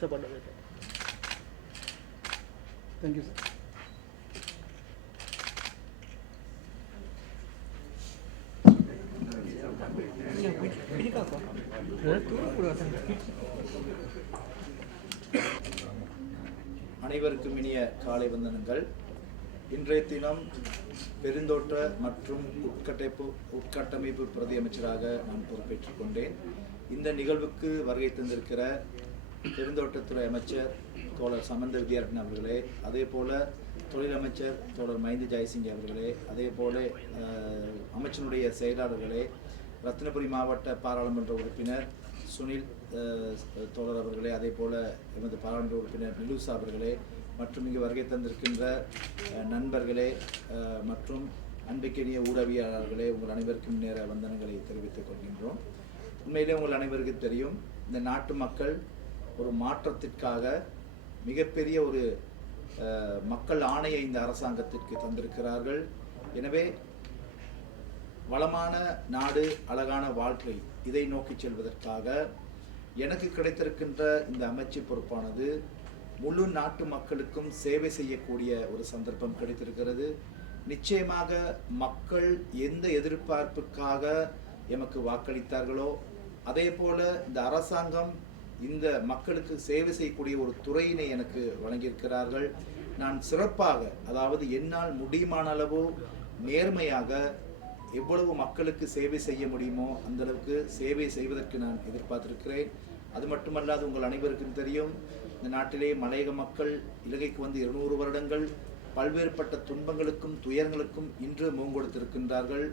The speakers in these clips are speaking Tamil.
சாப்பாடு தேங்க்யூ சார் அனைவருக்கும் இனிய காலை வந்தனங்கள். இன்றைய தினம் பெருந்தோட்ட மற்றும் உட்கட்டமைப்பு உட்கட்டமைப்பு பிரதி அமைச்சராக நான் பொறுப்பேற்றுக் கொண்டேன். இந்த நிகழ்வுக்கு வருகை தந்திருக்கிற பெருந்தோட்டத்துறை அமைச்சர் தோழர் சமந்த வித்யாரட்ன அவர்களே அதே போல் தொழில் அமைச்சர் தோழர் மைந்து ஜெயசிங் அவர்களே அதே போல அமைச்சனுடைய செயலாளர்களே ரத்தினபுரி மாவட்ட பாராளுமன்ற உறுப்பினர் சுனில் தோழர் அவர்களே அதே போல் எமது பாராளுமன்ற உறுப்பினர் நிலூசா அவர்களே மற்றும் இங்கு வருகை தந்திருக்கின்ற நண்பர்களே மற்றும் அன்பிக்கினிய ஊடகவியலாளர்களே உங்கள் அனைவருக்கும் நேர வந்தனங்களை தெரிவித்துக் கொள்கின்றோம். உண்மையிலே உங்கள் அனைவருக்கும் தெரியும் இந்த நாட்டு மக்கள் ஒரு மாற்றத்திற்காக மிகப்பெரிய ஒரு மக்கள் ஆணையை இந்த அரசாங்கத்திற்கு தந்திருக்கிறார்கள். எனவே வளமான நாடு அழகான வாழ்க்கை இதை நோக்கி செல்வதற்காக எனக்கு கிடைத்திருக்கின்ற இந்த அமைச்சு பொறுப்பானது முழு நாட்டு மக்களுக்கும் சேவை செய்யக்கூடிய ஒரு சந்தர்ப்பம் கிடைத்திருக்கிறது. நிச்சயமாக மக்கள் எந்த எதிர்பார்ப்புக்காக எமக்கு வாக்களித்தார்களோ அதே போல இந்த அரசாங்கம் இந்த மக்களுக்கு சேவை செய்யக்கூடிய ஒரு துறையினை எனக்கு வழங்கியிருக்கிறார்கள். நான் சிறப்பாக அதாவது என்னால் முடியுமான அளவு நேர்மையாக எவ்வளவு மக்களுக்கு சேவை செய்ய முடியுமோ அந்த அளவுக்கு சேவை செய்வதற்கு நான் எதிர்பார்த்திருக்கிறேன். அது மட்டுமல்லாது உங்கள் அனைவருக்கும் தெரியும் இந்த நாட்டிலே மலையக மக்கள் இலங்கைக்கு வந்து இருநூறு வருடங்கள் பல்வேறுபட்ட துன்பங்களுக்கும் துயரங்களுக்கும் இன்று மூங்கொடுத்திருக்கின்றார்கள்.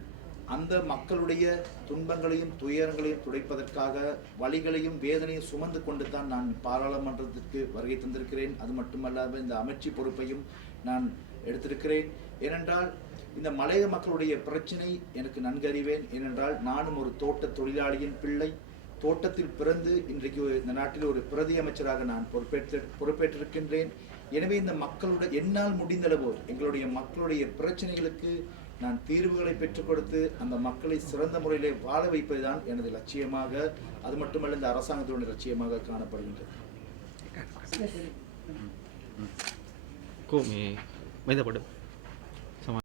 அந்த மக்களுடைய துன்பங்களையும் துயரங்களையும் துடைப்பதற்காக வலிகளையும் வேதனையும் சுமந்து கொண்டு தான் நான் பாராளுமன்றத்திற்கு வருகை தந்திருக்கிறேன். அது மட்டுமல்லாமல் இந்த அமைச்சு பொறுப்பையும் நான் எடுத்திருக்கிறேன். ஏனென்றால் இந்த மலைய மக்களுடைய பிரச்சனை எனக்கு நன்கறிவேன். ஏனென்றால் நானும் ஒரு தோட்ட தொழிலாளியின் பிள்ளை. தோட்டத்தில் பிறந்து இன்றைக்கு இந்த நாட்டில் ஒரு பிரதி அமைச்சராக நான் பொறுப்பேற்று பொறுப்பேற்றிருக்கின்றேன். எனவே இந்த மக்களுடைய என்னால் முடிந்தளவு எங்களுடைய மக்களுடைய பிரச்சனைகளுக்கு நான் தீர்வுகளை பெற்றுக் கொடுத்து அந்த மக்களை சிறந்த முறையிலே வாழ வைப்பதுதான் எனது லட்சியமாக அது மட்டுமல்ல இந்த அரசாங்கத்தினுடைய லட்சியமாக காணப்படுகின்றது. மைதப்படும்